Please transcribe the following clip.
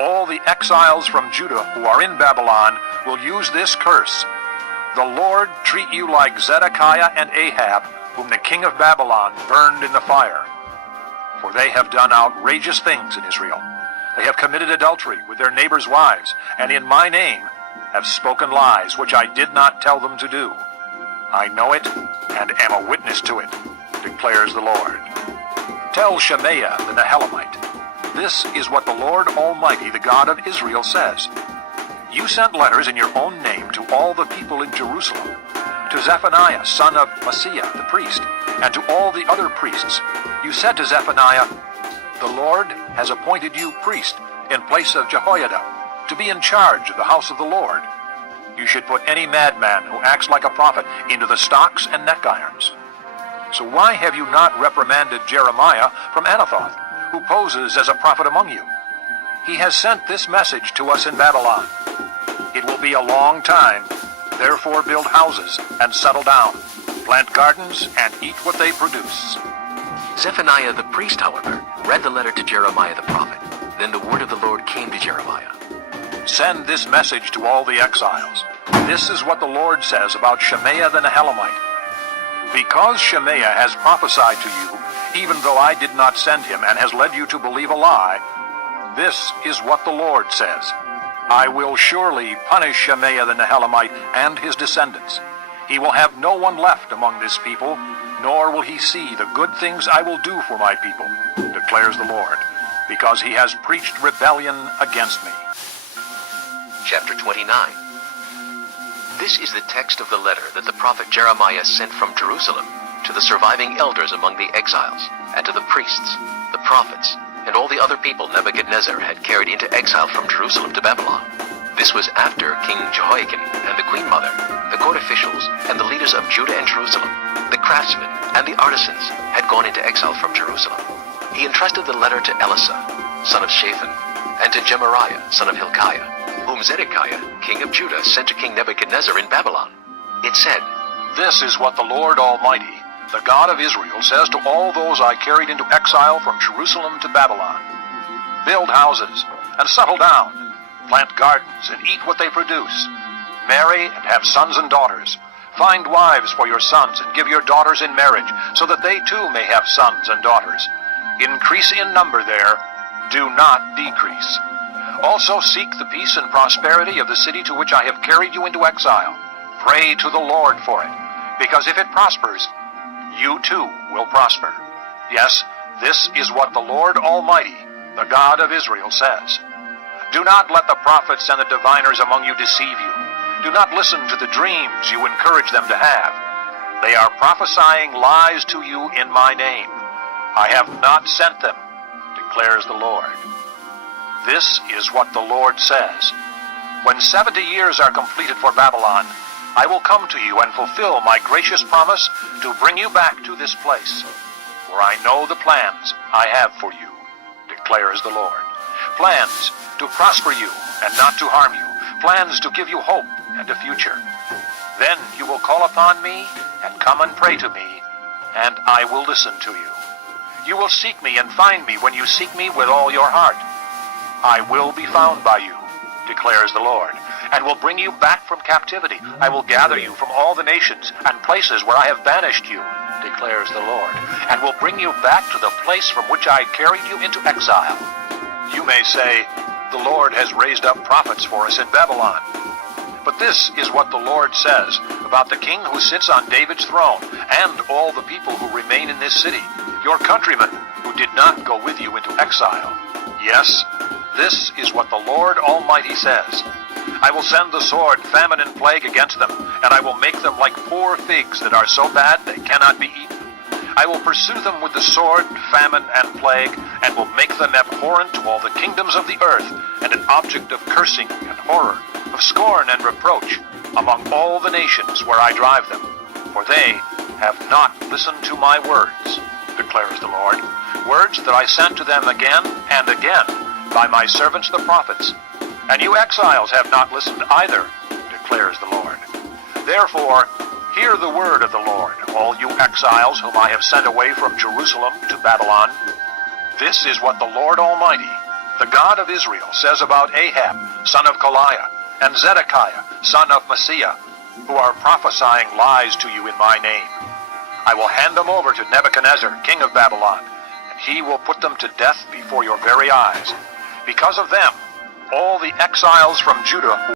all the exiles from Judah who are in Babylon will use this curse. The Lord treat you like Zedekiah and Ahab, whom the king of Babylon burned in the fire. For they have done outrageous things in Israel. They have committed adultery with their neighbors' wives, and in my name have spoken lies which I did not tell them to do. I know it, and am a witness to it, declares the Lord. Tell Shemaiah the Nehelamite, this is what the Lord Almighty, the God of Israel, says. You sent letters in your own name to all the people in Jerusalem, to Zephaniah, son of Maaseiah, the priest, and to all the other priests. You said to Zephaniah, the Lord has appointed you priest in place of Jehoiada, to be in charge of the house of the Lord. You should put any madman who acts like a prophet into the stocks and neck irons. So why have you not reprimanded Jeremiah from Anathoth, who poses as a prophet among you? He has sent this message to us in Babylon. It will be a long time, therefore build houses and settle down, plant gardens and eat what they produce. Zephaniah the priest, however, read the letter to Jeremiah the prophet. Then the word of the Lord came to Jeremiah. Send this message to all the exiles. This is what the Lord says about Shemaiah the Nehelamite. Because Shemaiah has prophesied to you, even though I did not send him, and has led you to believe a lie, this is what the Lord says. I will surely punish Shemaiah the Nehelamite and his descendants. He will have no one left among this people, nor will he see the good things I will do for my people, declares the Lord, because he has preached rebellion against me. Chapter 29. This is the text of the letter that the prophet Jeremiah sent from Jerusalem to the surviving elders among the exiles, and to the priests, the prophets, and all the other people Nebuchadnezzar had carried into exile from Jerusalem to Babylon. This was after King Jehoiakim and the queen mother, the court officials, and the leaders of Judah and Jerusalem, the craftsmen and the artisans had gone into exile from Jerusalem. He entrusted the letter to Elisha, son of Shaphan, and to Gemariah, son of Hilkiah, whom Zedekiah, king of Judah, sent to King Nebuchadnezzar in Babylon. It said, This is what the Lord Almighty, the God of Israel, says to all those I carried into exile from Jerusalem to Babylon. Build houses and settle down, plant gardens and eat what they produce. Marry and have sons and daughters. Find wives for your sons and give your daughters in marriage, so that they too may have sons and daughters. Increase in number there, do not decrease. Also seek the peace and prosperity of the city to which I have carried you into exile. Pray to the Lord for it, because if it prospers, you too will prosper. Yes, this is what the Lord Almighty, the God of Israel, says. Do not let the prophets and the diviners among you deceive you. Do not listen to the dreams you encourage them to have. They are prophesying lies to you in my name. I have not sent them, declares the Lord. This is what the Lord says. When 70 years are completed for Babylon, I will come to you and fulfill my gracious promise to bring you back to this place. For I know the plans I have for you, declares the Lord. Plans to prosper you and not to harm you. Plans to give you hope and a future. Then you will call upon me and come and pray to me, and I will listen to you. You will seek me and find me when you seek me with all your heart. I will be found by you, declares the Lord, and will bring you back from captivity. I will gather you from all the nations and places where I have banished you, declares the Lord, and will bring you back to the place from which I carried you into exile. You may say, the Lord has raised up prophets for us in Babylon. But this is what the Lord says about the king who sits on David's throne, and all the people who remain in this city, your countrymen who did not go with you into exile. Yes, this is what the Lord Almighty says. I will send the sword, famine, and plague against them, and I will make them like poor figs that are so bad they cannot be eaten. I will pursue them with the sword, famine, and plague, and will make them abhorrent to all the kingdoms of the earth, and an object of cursing and horror, of scorn and reproach, among all the nations where I drive them. For they have not listened to my words, declares the Lord, words that I sent to them again and again by my servants the prophets. And you exiles have not listened either, declares the Lord. Therefore, hear the word of the Lord, all you exiles whom I have sent away from Jerusalem to Babylon. This is what the Lord Almighty, The God of Israel says about Ahab, son of Koliah, and Zedekiah, son of Messiah, who are prophesying lies to you in my name. I will hand them over to Nebuchadnezzar, king of Babylon, and he will put them to death before your very eyes. Because of them, all the exiles from Judah